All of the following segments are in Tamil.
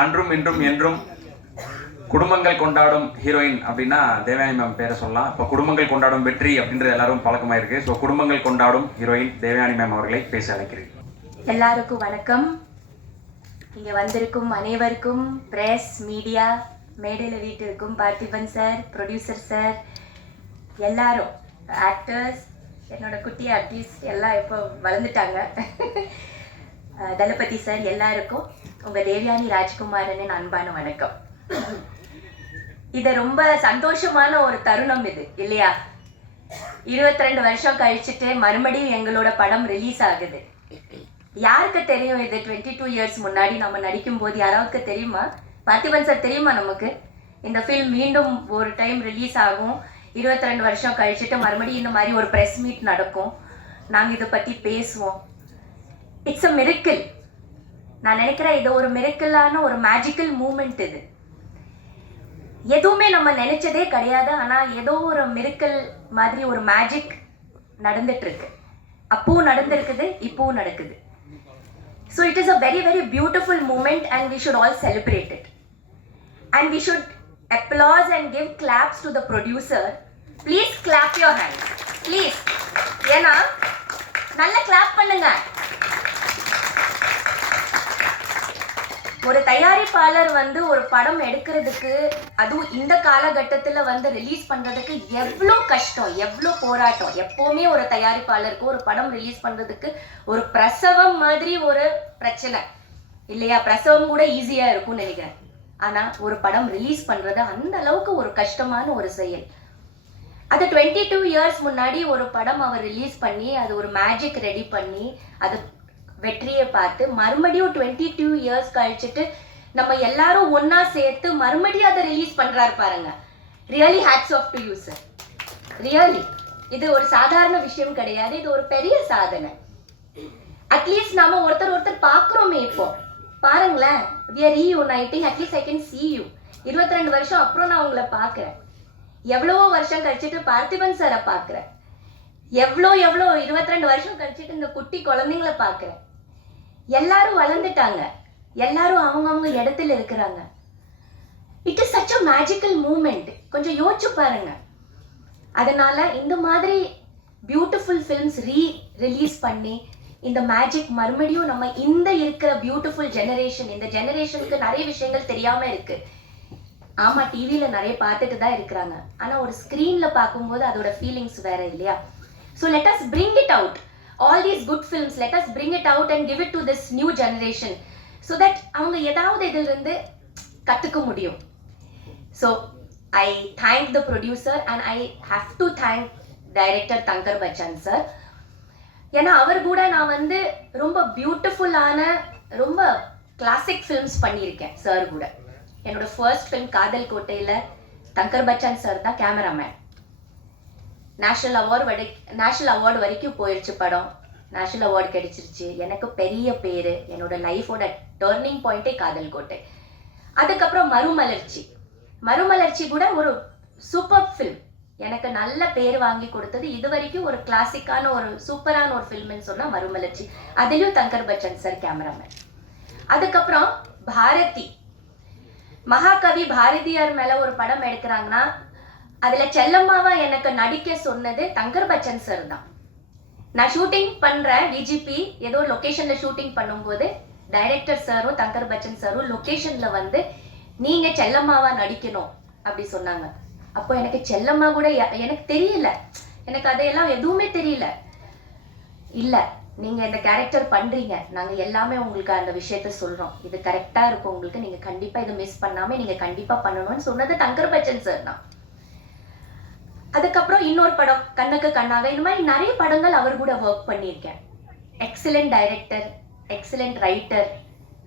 அன்றும் இன்றும் என்றும் குடும்பங்கள் கொண்டாடும் ஹீரோயின் அப்படின்னா தேவயானி மேம் பேரை சொல்லலாம். இப்போ குடும்பங்கள் கொண்டாடும் வெற்றி அப்படின்றது எல்லாரும் பழக்கமாக இருக்கு. ஸோ குடும்பங்கள் கொண்டாடும் ஹீரோயின் தேவயானி மேம் அவர்களை பேச அழைக்கிறேன். எல்லாருக்கும் வணக்கம். இங்கே வந்திருக்கும் அனைவருக்கும் பிரஸ் மீடியா மேடையில் வீட்டிற்கும் பார்த்திபன் சார் ப்ரொடியூசர் சார் எல்லாரும் ஆக்டர்ஸ் என்னோட குட்டி ஆர்டிஸ்ட் எல்லாம் இப்போ வளர்ந்துட்டாங்க. தளபதி சார் எல்லாருக்கும் உங்கள் தேவயானி ராஜ்குமாரனின் அன்பான வணக்கம். இது ரொம்ப சந்தோஷமான ஒரு தருணம் இது இல்லையா? இருபத்தி ரெண்டு வருஷம் கழிச்சுட்டு மறுபடியும் எங்களோட படம் ரிலீஸ் ஆகுது. யாருக்கு தெரியும் இது? டுவெண்ட்டி டூ இயர்ஸ் முன்னாடி நம்ம நடிக்கும் போது யாராவுக்கு தெரியுமா? பார்த்திபன் சார் தெரியுமா நமக்கு? இந்த ஃபில்ம் மீண்டும் ஒரு டைம் ரிலீஸ் ஆகும். இருபத்தி ரெண்டு வருஷம் கழிச்சுட்டு மறுபடியும் இந்த மாதிரி ஒரு ப்ரெஸ் மீட் நடக்கும். நாங்கள் இதை பற்றி பேசுவோம். இட்ஸ் அ மிரிக்கிள் நான் நினைக்கிறேன் இது ஒரு மிரிக்கிளான ஒரு மேஜிக்கல் மூமெண்ட் இது. எதுவுமே நம்ம நினைச்சதே கிடையாது ஆனால் ஏதோ ஒரு மிரிக்கல் மாதிரி ஒரு மேஜிக் நடந்துட்டுருக்கு. அப்பவும் நடந்திருக்குது இப்போவும் நடக்குது. So it is a very very beautiful moment and we should all celebrate it and we should applause and give claps to the producer please clap your hand please ஏன்னா நல்லா கிளாப் பண்ணுங்க. ஒரு தயாரிப்பாளர் வந்து ஒரு படம் எடுக்கிறதுக்கு அதுவும் இந்த காலகட்டத்தில் வந்து ரிலீஸ் பண்ணுறதுக்கு எவ்வளோ கஷ்டம் எவ்வளோ போராட்டம். எப்போவுமே ஒரு தயாரிப்பாளருக்கு ஒரு படம் ரிலீஸ் பண்ணுறதுக்கு ஒரு பிரசவம் மாதிரி ஒரு பிரச்சனை. இல்லையா? பிரசவம் கூட ஈஸியாக இருக்கும்னு நினைக்கிறேன். ஆனால் ஒரு படம் ரிலீஸ் பண்ணுறது அந்த அளவுக்கு ஒரு கஷ்டமான ஒரு செயல். அது டுவெண்ட்டி டூ இயர்ஸ் முன்னாடி ஒரு படம் அவர் ரிலீஸ் பண்ணி அது ஒரு மேஜிக் ரெடி பண்ணி அது வெற்றியை பார்த்து மறுபடியும் டுவெண்ட்டி டூ இயர்ஸ் கழிச்சிட்டு நம்ம எல்லாரும் ஒன்னா சேர்த்து மறுபடியும் அதை ரிலீஸ் பண்றாரு பாருங்க. Really hats off to you sir really இது ஒரு சாதாரண விஷயம் கிடையாது. இது ஒரு பெரிய சாதனை. அட்லீஸ்ட் நாம ஒருத்தர் ஒருத்தர் பார்க்குறோமே இப்போ. பாருங்களேன். We are reuniting at least I can see you. இருபத்தி ரெண்டு வருஷம் அப்புறம் நான் உங்களை பார்க்குறேன். எவ்வளவோ வருஷம் கழிச்சிட்டு பார்த்திபன் சாரை பார்க்குறேன். எவ்வளோ எவ்வளோ இருபத்தி ரெண்டு வருஷம் கழிச்சிட்டு இந்த குட்டி குழந்தைங்கள பார்க்குறேன். எல்லாரும் வளர்ந்துட்டாங்க. எல்லாரும் அவங்கவுங்க இடத்துல இருக்கிறாங்க. It is such a magical moment கொஞ்சம் யோசிச்சு பாருங்க. அதனால இந்த மாதிரி பியூட்டிஃபுல் ஃபிலிம்ஸ் ரீ ரிலீஸ் பண்ணி இந்த மேஜிக் மறுபடியும் நம்ம இந்த இருக்கிற பியூட்டிஃபுல் ஜெனரேஷன் இந்த ஜெனரேஷனுக்கு நிறைய விஷயங்கள் தெரியாம இருக்கு. ஆமா டிவியில நிறைய பார்த்துட்டு தான் இருக்கிறாங்க. ஆனா ஒரு ஸ்கிரீன்ல பார்க்கும்போது அதோட ஃபீலிங்ஸ் வேற இல்லையா? So let us bring it out all these good films let us bring it out and give it to this new generation so that அவங்க ஏதாவது இதிலிருந்து கற்றுக்க முடியும். So I thank the producer and I have to thank director Thangar Bachan sir ஏன்னா அவர் கூட நான் வந்து ரொம்ப பியூட்டிஃபுல்லான ரொம்ப கிளாசிக் ஃபிலிம்ஸ் பண்ணியிருக்கேன் சார் கூட. என்னோட ஃபர்ஸ்ட் ஃபிலிம் காதல் கோட்டையில் தங்கர் பச்சன் சார் தான் கேமராமேன் நேஷனல் அவார்டு வரை நேஷனல் அவார்டு வரைக்கும் போயிடுச்சு படம். நேஷனல் அவார்டு கிடைச்சிருச்சு. எனக்கு பெரிய பேர். என்னோட லைஃபோட டேர்னிங் பாயிண்டே காதல் கோட்டை அதுக்கப்புறம் மறுமலர்ச்சி. மறுமலர்ச்சி கூட ஒரு சூப்பர் ஃபில்ம் எனக்கு நல்ல பேர் வாங்கி கொடுத்தது இது வரைக்கும் ஒரு கிளாசிக்கான ஒரு சூப்பரான ஒரு ஃபில்ம்னு சொன்னால் மறுமலர்ச்சி. அதுலயும் தங்கர் பச்சன் சார் கேமராமேன் அதுக்கப்புறம் பாரதி. மகாகவி பாரதியார் மேலே ஒரு படம் எடுக்கிறாங்கன்னா அதுல செல்லம்மாவா எனக்கு நடிக்க சொன்னது தங்கர் பச்சன் சார் தான். நான் ஷூட்டிங் பண்றேன் விஜிபி ஏதோ லொக்கேஷனில் ஷூட்டிங் பண்ணும்போது டைரக்டர் சாரும் தங்கர் பச்சன் சாரும் லொக்கேஷனில் வந்து நீங்க செல்லம்மாவா நடிக்கணும் அப்படி சொன்னாங்க. அப்போ எனக்கு செல்லம்மா கூட எனக்கு தெரியல. எனக்கு அதையெல்லாம் எதுவுமே தெரியல. இல்ல நீங்க இந்த கேரக்டர் பண்றீங்க. நாங்க எல்லாமே உங்களுக்கு அந்த விஷயத்த சொல்றோம். இது கரெக்டா இருக்கும் உங்களுக்கு. நீங்க கண்டிப்பா இதை மிஸ் பண்ணாம நீங்க கண்டிப்பா பண்ணணும்னு சொன்னது தங்கர் பச்சன் சார் தான். அதுக்கப்புறம் இன்னொரு படம் கண்ணுக்கு கண்ணாக. இந்த மாதிரி நிறைய படங்கள் அவர் கூட ஒர்க் பண்ணியிருக்கேன். எக்ஸலண்ட் டைரக்டர் எக்ஸலண்ட் ரைட்டர்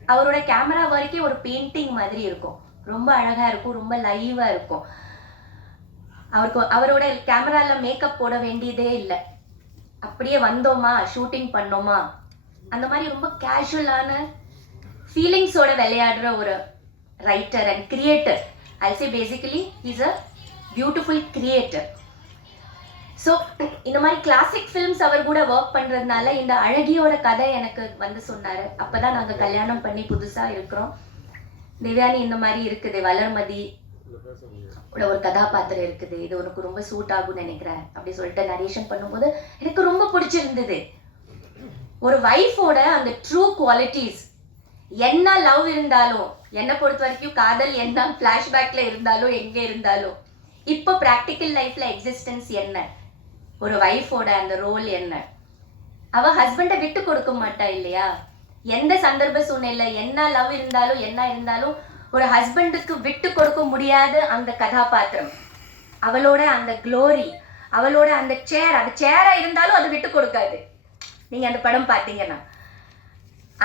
அவரோட கேமரா வரைக்கும் ஒரு பெயிண்டிங் மாதிரி இருக்கும். ரொம்ப அழகாக இருக்கும் ரொம்ப லைவாக இருக்கும். அவருக்கு அவரோட கேமராவில் மேக்கப் போட வேண்டியதே இல்லை. அப்படியே வந்தோமா ஷூட்டிங் பண்ணோமா? அந்த மாதிரி ரொம்ப கேஷுவலான ஃபீலிங்ஸோட விளையாடுற ஒரு writer and creator I say basically is a beautiful creator so இந்த மாதிரி கிளாசிக் ஃபிலிம்ஸ் அவர் கூட ஒர்க் பண்ணுறதுனால இந்த அழகியோட கதை எனக்கு வந்து சொன்னார். அப்போ தான் நாங்கள் கல்யாணம் பண்ணி புதுசாக இருக்கிறோம். திவ்யானி இந்த மாதிரி இருக்குது. வளர்மதி ஒரு கதாபாத்திரம் இருக்குது. இது உனக்கு ரொம்ப சூட் ஆகும்னு நினைக்கிறேன். அப்படி சொல்லிட்டு நரேஷன் பண்ணும்போது எனக்கு ரொம்ப பிடிச்சிருந்தது. ஒரு வைஃபோட அந்த ட்ரூ குவாலிட்டிஸ் என்ன லவ் இருந்தாலும் என்னை பொறுத்த வரைக்கும் காதல் என்ன ஃப்ளாஷ்பேக்கில் இருந்தாலும் எங்கே இருந்தாலும் இப்போ ப்ராக்டிக்கல் லைஃப்ல எக்ஸிஸ்டன்ஸ் என்ன? ஒரு வைஃபோட அந்த ரோல் என்ன? அவ ஹஸ்பண்டை விட்டு கொடுக்க மாட்டா இல்லையா? எந்த சந்தர்ப்ப சூழ்நிலை என்ன லவ் இருந்தாலும் என்ன இருந்தாலும் ஒரு ஹஸ்பண்டுக்கு விட்டு கொடுக்க முடியாத அந்த கதாபாத்திரம். அவளோட அந்த க்ளோரி அவளோட அந்த சேர் அது சேராக இருந்தாலும் அது விட்டு கொடுக்காது. நீங்கள் அந்த படம் பார்த்தீங்கன்னா.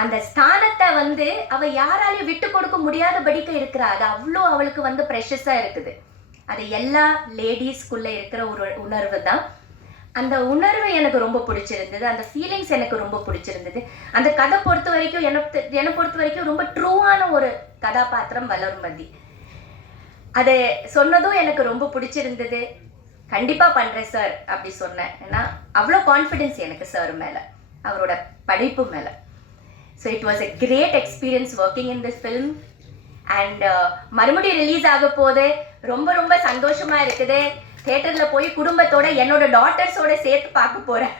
அந்த ஸ்தானத்தை வந்து அவள் யாராலையும் விட்டு கொடுக்க முடியாதபடிக்கு இருக்கிறா. அது அவ்வளோ அவளுக்கு வந்து ப்ரெஷஸாக இருக்குது. அது எல்லா லேடிஸ்க்குள்ளே இருக்கிற ஒரு உணர்வு தான். அந்த உணர்வு எனக்கு ரொம்ப பிடிச்சிருந்தது. அந்த ஃபீலிங்ஸ் எனக்கு ரொம்ப பிடிச்சிருந்தது. அந்த கதை பொறுத்த வரைக்கும் எனக்கு என்னை பொறுத்த வரைக்கும் ரொம்ப ட்ரூவான ஒரு கதாபாத்திரம் வளர்மதி. அது சொன்னதும் எனக்கு ரொம்ப பிடிச்சிருந்தது. கண்டிப்பாக பண்ணுறேன் சார் அப்படி சொன்னேன். ஏன்னா அவ்வளோ கான்ஃபிடென்ஸ் எனக்கு சார் மேலே. அவரோட படிப்பு மேலே. So it was a great experience working in this film and மறுபடியும் ரிலீஸ் ஆக போது ரொம்ப ரொம்ப சந்தோஷமா இருக்குது. தேட்டர்ல போய் குடும்பத்தோட என்னோட டாட்டர்ஸோட சேர்த்து பார்க்க போறேன்.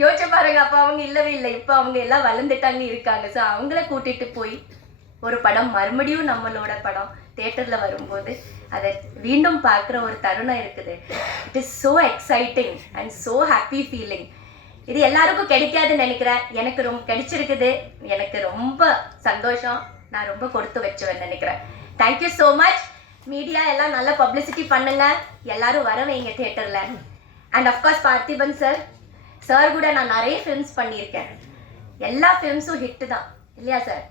யோசிச்சு பாருங்க அப்ப அவங்க இல்லவே இல்லை. இப்போ அவங்க எல்லாம் வளர்ந்துட்டாங்க இருக்காங்க. ஸோ அவங்கள கூட்டிட்டு போய் ஒரு படம் மறுபடியும் நம்மளோட படம் தேட்டர்ல வரும்போது அதை மீண்டும் பார்க்குற ஒரு தருணம் இருக்குது. It is so exciting and so happy feeling இது எல்லாருக்கும் கிடைக்காதுன்னு நினைக்கிறேன். எனக்கு ரொம்ப கிடைச்சிருக்குது. எனக்கு ரொம்ப சந்தோஷம். நான் ரொம்ப கொடுத்து வச்சுவேன் நினைக்கிறேன். தேங்க்யூ ஸோ மச் மீடியா எல்லாம் நல்ல பப்ளிசிட்டி பண்ணுங்க. எல்லாரும் வர வைங்க தியேட்டர்ல and of course Parthiban sir sir கூட நான் நிறைய ஃபிலிம்ஸ் பண்ணியிருக்கேன். எல்லா ஃபிலிம்ஸும் ஹிட்டு தான். இல்லையா சார்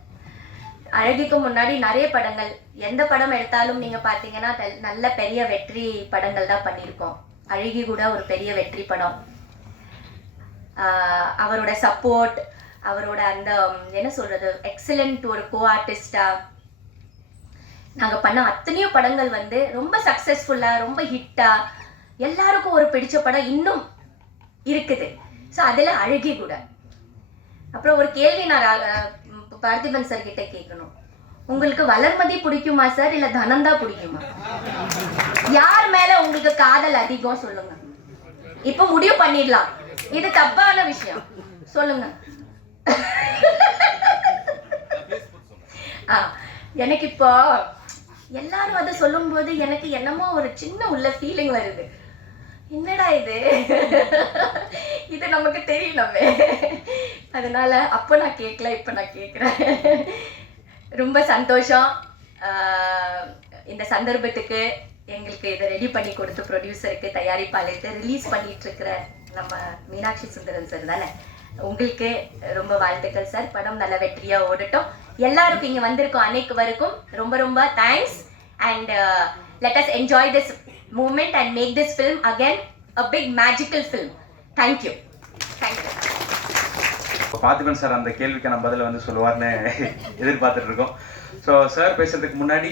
அழகிக்கு முன்னாடி நிறைய படங்கள். எந்த படம் எடுத்தாலும் நீங்க பார்த்தீங்கன்னா நல்ல பெரிய வெற்றி படங்கள் தான் பண்ணியிருக்கோம். அழகி கூட ஒரு பெரிய வெற்றி படம். அவரோட சப்போர்ட் அவரோட அந்த என்ன சொல்றது எக்ஸலண்ட் ஒரு கோ ஆர்டிஸ்டா நாங்கள் பண்ண அத்தனையோ படங்கள் வந்து ரொம்ப சக்ஸஸ்ஃபுல்லாக ரொம்ப ஹிட்டாக எல்லாருக்கும் ஒரு பிடிச்ச படம் இன்னும் இருக்குது. ஸோ அதில் அழகி கூட. அப்புறம் ஒரு கேள்வி நான் பார்த்திபன் சார் கிட்ட கேட்கணும். உங்களுக்கு வளர்மதி பிடிக்குமா சார் இல்ல தனந்தா பிடிக்குமா? யார் மேல உங்களுக்கு காதல் அதிகம் சொல்லுங்க. இப்ப முடிவு பண்ணிடலாம். இது தப்பான விஷயம். சொல்லுங்க. ஆ, எனக்கு இப்போ எல்லாரும் அதை சொல்லும்போது எனக்கு என்னமோ ஒரு சின்ன உள்ள ஃபீலிங் வருது. என்னடா இது? இது நமக்கு தெரியலமே அதனால அப்போ நான் கேட்கல இப்போ நான் கேட்குறேன் ரொம்ப சந்தோஷம். இந்த சந்தர்ப்பத்துக்கு எங்களுக்கு இதை ரெடி பண்ணி கொடுத்து ப்ரொடியூசருக்கு தயாரிப்பாளருக்கு ரிலீஸ் பண்ணிட்டு இருக்கிற நம்ம மீனாட்சி சுந்தரன் சார் தானே? உங்களுக்கு ரொம்ப வாழ்த்துக்கள் சார் படம் நல்ல வெற்றியா ஓடட்டும். எல்லாருக்கும் இங்க வந்திருக்கோம் அனைவருக்கும் ரொம்ப ரொம்ப thanks and let us enjoy this moment and make this film again a big magical film thank you thank you இப்போ பார்த்திபன் சார் அந்த கேள்விக்கான பதில் வந்து சொல்லுவார்னு எதிர்பார்த்துட்டு இருக்கோம். ஸோ சார் பேசுறதுக்கு முன்னாடி